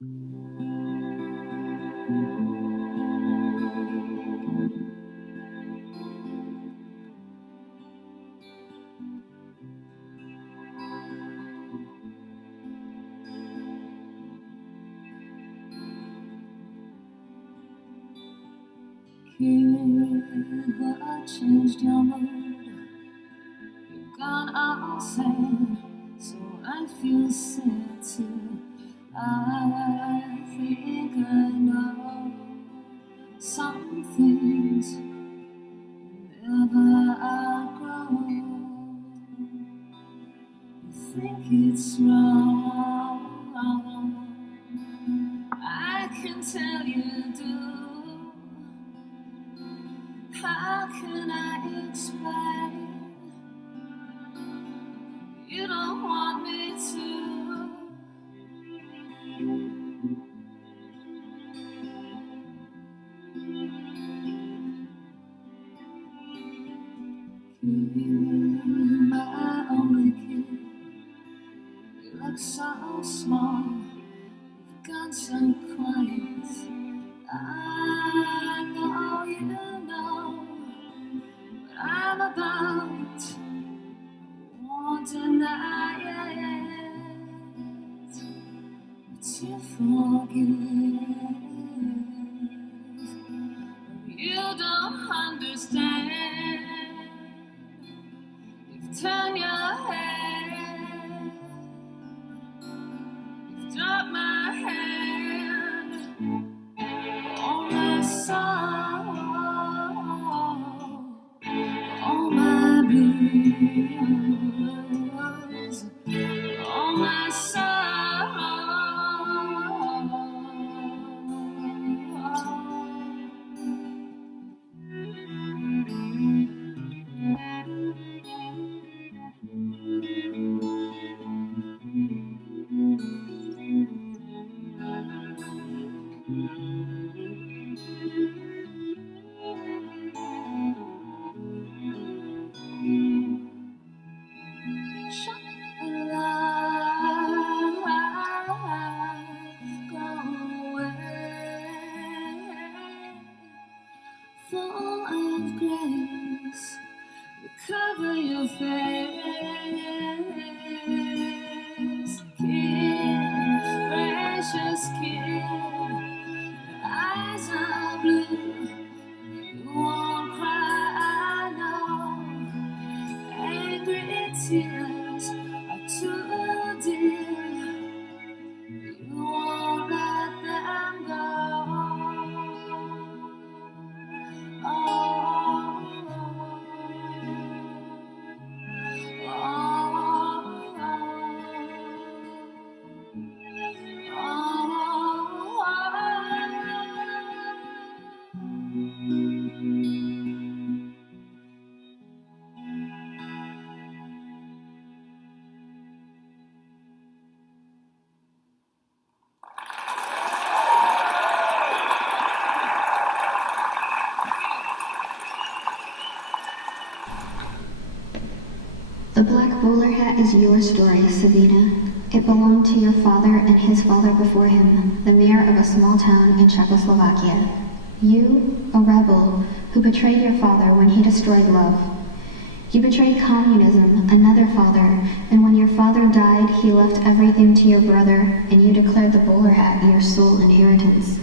What changed your mood? You've gone all sad, so I feel sad too. I think I know some things never outgrow. You think it's wrong, I can tell you do. How can I explain? You don't want me to. You're my only kid. You look so small. You've gone so quiet. I know you know what I'm about. Won't deny it, but you forgive. You don't understand. You've turned your head. You've dropped my hand. All my sorrow, all my blues, all my sorrow. Full of grace, you cover your face. Kid, precious kid, your eyes are blue. You won't cry, I know. Angry tears are too dear. You won't let them go. The black bowler hat is your story, Savina. It belonged to your father and his father before him, the mayor of a small town in Czechoslovakia. You, a rebel, who betrayed your father when he destroyed love. You betrayed communism, another father, and when your father died, he left everything to your brother, and you declared the bowler hat your sole inheritance.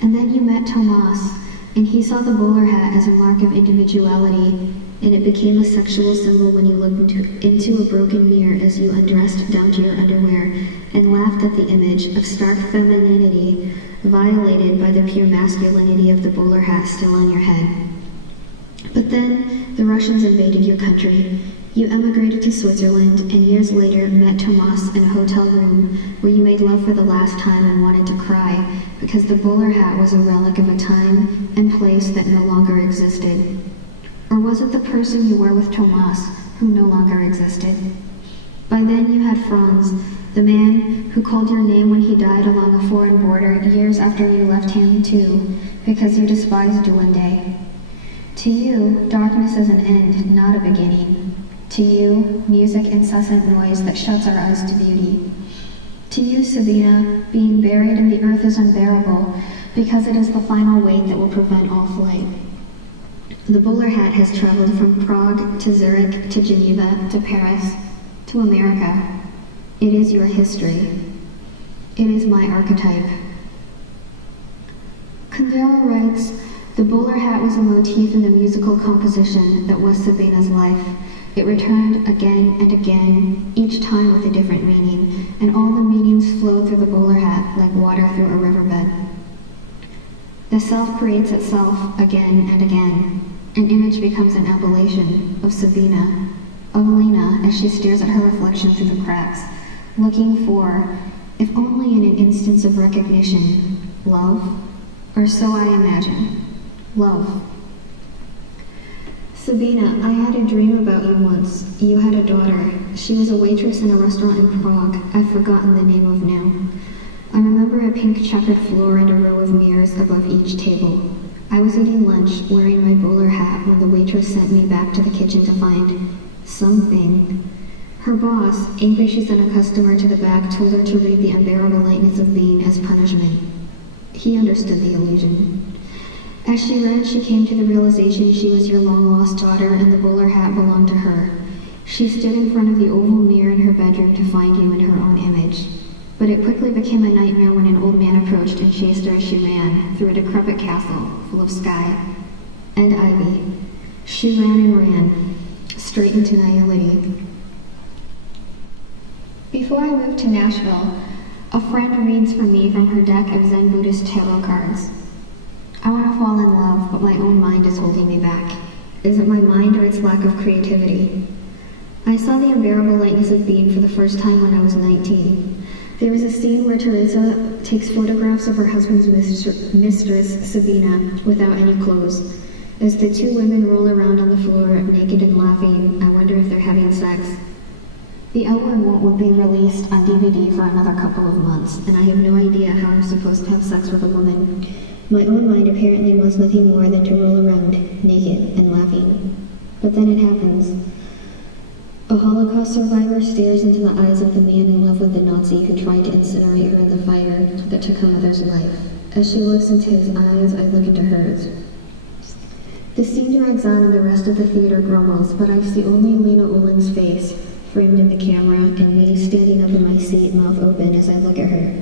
And then you met Tomas, and he saw the bowler hat as a mark of individuality, and it became a sexual symbol when you looked into a broken mirror as you undressed down to your underwear and laughed at the image of stark femininity violated by the pure masculinity of the bowler hat still on your head. But then the Russians invaded your country. You emigrated to Switzerland and years later met Tomas in a hotel room where you made love for the last time and wanted to cry because the bowler hat was a relic of a time and place that no longer existed. Or was it the person you were with Tomas, who no longer existed? By then you had Franz, the man who called your name when he died along a foreign border years after you left him too, because you despised Duende. To you, darkness is an end, not a beginning. To you, music incessant noise that shuts our eyes to beauty. To you, Sabina, being buried in the earth is unbearable, because it is the final weight that will prevent all flight. The bowler hat has traveled from Prague to Zurich to Geneva to Paris to America. It is your history. It is my archetype. Kundera writes, the bowler hat was a motif in the musical composition that was Sabina's life. It returned again and again, each time with a different meaning, and all the meanings flowed through the bowler hat like water through a riverbed. The self creates itself again and again. An image becomes an appellation of Sabina, of Lena as she stares at her reflection through the cracks, looking for, if only in an instance of recognition, love, or so I imagine, love. Sabina, I had a dream about you once. You had a daughter. She was a waitress in a restaurant in Prague. I've forgotten the name of now. I remember a pink checkered floor and a row of mirrors above each table. I was eating lunch, wearing my bowler hat, when the waitress sent me back to the kitchen to find something. Her boss, angry she sent a customer to the back, told her to read The Unbearable Lightness of Being as punishment. He understood the illusion. As she read, she came to the realization she was your long-lost daughter and the bowler hat belonged to her. She stood in front of the oval mirror in her bedroom to find you in her own image. But it quickly became a nightmare when an old man approached and chased her as she ran through a decrepit castle full of sky and ivy. She ran and ran, straight into nihility. Before I moved to Nashville, a friend reads for me from her deck of Zen Buddhist tarot cards. I want to fall in love, but my own mind is holding me back. Is it my mind or its lack of creativity? I saw The Unbearable Lightness of Being for the first time when I was 19. There is a scene where Teresa takes photographs of her husband's mistress, Sabina, without any clothes. As the two women roll around on the floor, naked and laughing, I wonder if they're having sex. The album won't be released on DVD for another couple of months, and I have no idea how I'm supposed to have sex with a woman. My own mind apparently wants nothing more than to roll around, naked and laughing. But then it happens. A Holocaust survivor stares into the eyes of the man in love with the Nazi who tried to incinerate her in the fire that took her mother's life. As she looks into his eyes, I look into hers. The scene drags on and the rest of the theater grumbles, but I see only Lena Olin's face, framed in the camera, and me standing up in my seat, mouth open, as I look at her.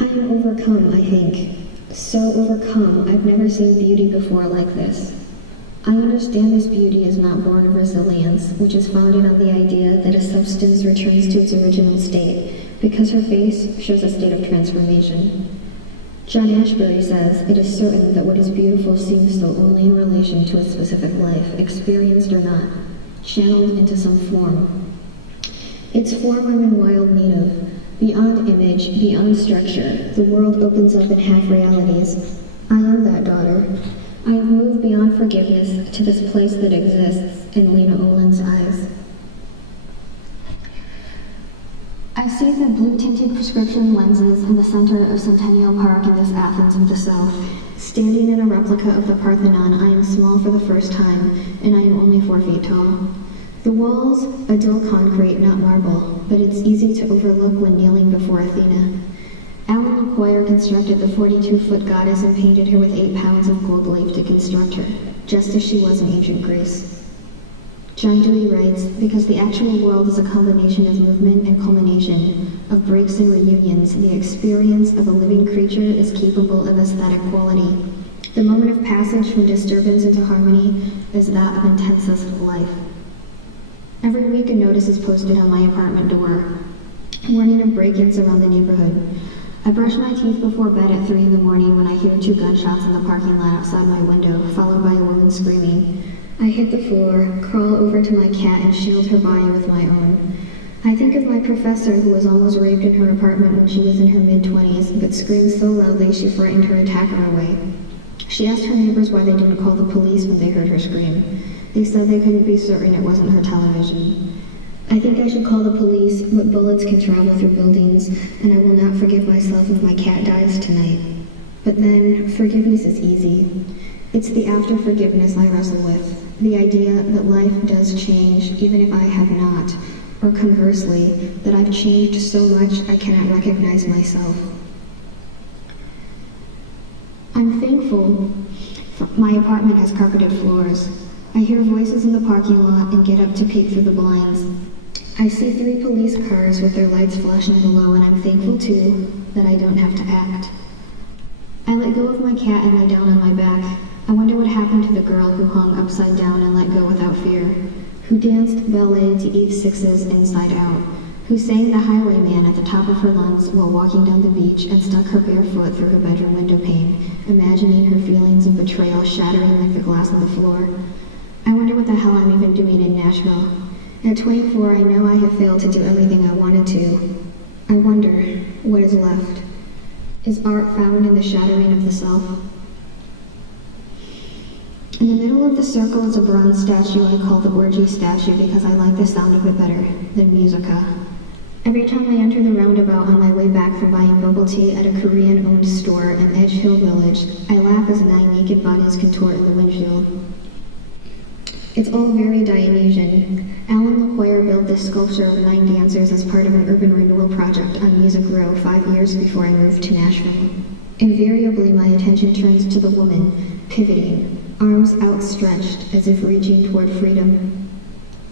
I am overcome, I think. So overcome, I've never seen beauty before like this. I understand this beauty is not born of resilience, which is founded on the idea that a substance returns to its original state, because her face shows a state of transformation. John Ashbery says, it is certain that what is beautiful seems so only in relation to its specific life, experienced or not, channeled into some form. Its form I'm in wild need of. Beyond image, beyond structure, the world opens up in half realities. I am that daughter. I have moved beyond forgiveness to this place that exists in Lena Olin's eyes. I see the blue-tinted prescription lenses in the center of Centennial Park in this Athens of the South. Standing in a replica of the Parthenon, I am small for the first time, and I am only 4 feet tall. The walls, a dull concrete, not marble, but it's easy to overlook when kneeling before Athena. Alan LaQuire constructed the 42-foot goddess and painted her with 8 pounds of gold leaf to construct her, just as she was in ancient Greece. John Dewey writes, because the actual world is a combination of movement and culmination, of breaks and reunions, the experience of a living creature is capable of aesthetic quality. The moment of passage from disturbance into harmony is that of intensest life. Every week a notice is posted on my apartment door, warning of break-ins around the neighborhood. I brush my teeth before bed at 3 in the morning when I hear 2 gunshots in the parking lot outside my window, followed by a woman screaming. I hit the floor, crawl over to my cat, and shield her body with my own. I think of my professor who was almost raped in her apartment when she was in her mid-20s, but screamed so loudly she frightened her attacker away. She asked her neighbors why they didn't call the police when they heard her scream. They said they couldn't be certain it wasn't her television. I think I should call the police, but bullets can travel through buildings, and I will not forgive myself if my cat dies tonight. But then, forgiveness is easy. It's the after forgiveness I wrestle with, the idea that life does change even if I have not, or conversely, that I've changed so much I cannot recognize myself. I'm thankful my apartment has carpeted floors. I hear voices in the parking lot and get up to peek through the blinds. I see 3 police cars with their lights flashing below, and I'm thankful too that I don't have to act. I let go of my cat and lay down on my back. I wonder what happened to the girl who hung upside down and let go without fear, who danced ballet to Eve Six's Inside Out, who sang The Highwayman at the top of her lungs while walking down the beach and stuck her bare foot through her bedroom window pane, imagining her feelings of betrayal shattering like the glass on the floor. I wonder what the hell I'm even doing in Nashville. At 24, I know I have failed to do everything I wanted to. I wonder what is left. Is art found in the shattering of the self? In the middle of the circle is a bronze statue I call the Orgy statue because I like the sound of it better than musica. Every time I enter the roundabout on my way back from buying bubble tea at a Korean-owned store in Edge Hill Village, I laugh as 9 naked bodies contort in the windshield. It's all very Dionysian. Alan LaQuire built this sculpture of 9 dancers as part of an urban renewal project on Music Row 5 years before I moved to Nashville. Invariably, my attention turns to the woman, pivoting, arms outstretched as if reaching toward freedom.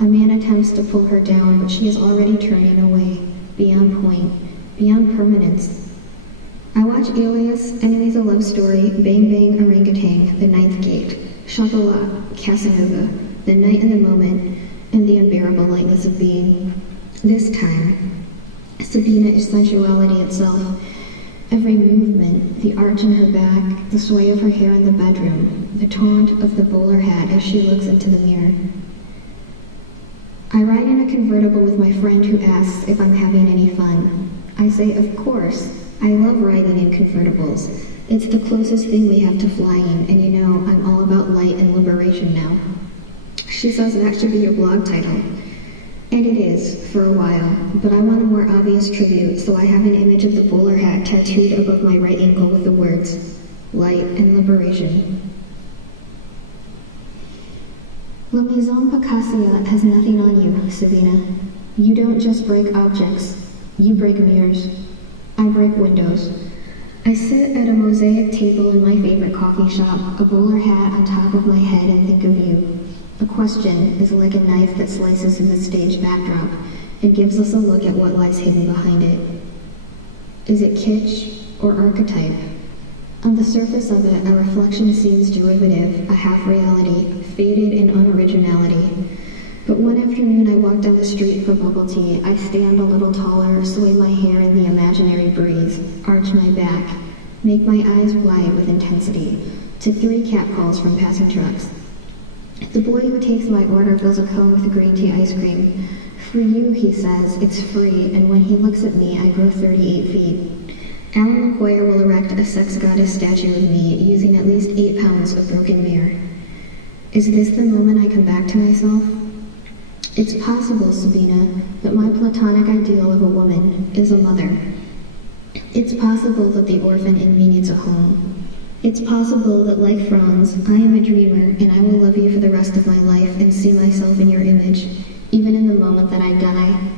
A man attempts to pull her down, but she is already turning away, beyond point, beyond permanence. I watch Alias, Enemies a Love Story, Bang Bang Orangutan, The Ninth Gate, Chocolat, Casanova, The Night and the Moment, and The Unbearable Lightness of Being. This time, Sabina is sensuality itself. Every movement, the arch in her back, the sway of her hair in the bedroom, the taunt of the bowler hat as she looks into the mirror. I ride in a convertible with my friend who asks if I'm having any fun. I say, of course. I love riding in convertibles. It's the closest thing we have to flying, and you know, I'm all about light and liberation now. She says that should be your blog title. And it is, for a while, but I want a more obvious tribute, so I have an image of the bowler hat tattooed above my right ankle with the words, light and liberation. La Maison Picasso has nothing on you, Sabina. You don't just break objects, you break mirrors. I break windows. I sit at a mosaic table in my favorite coffee shop, a bowler hat on top of my head, and think of you. A question is like a knife that slices through the stage backdrop and gives us a look at what lies hidden behind it. Is it kitsch or archetype? On the surface of it, a reflection seems derivative, a half-reality, faded in unoriginality. But one afternoon I walk down the street for bubble tea. I stand a little taller, sway my hair in the imaginary breeze, arch my back, make my eyes wide with intensity, to 3 catcalls from passing trucks. The boy who takes my order fills a cone with green tea ice cream. For you, he says, it's free, and when he looks at me, I grow 38 feet. Alan LaQuire will erect a sex goddess statue of me, using at least 8 pounds of broken mirror. Is this the moment I come back to myself? It's possible, Sabina, that my platonic ideal of a woman is a mother. It's possible that the orphan in me needs a home. It's possible that, like Franz, I am a dreamer and I will love you for the rest of my life and see myself in your image, even in the moment that I die.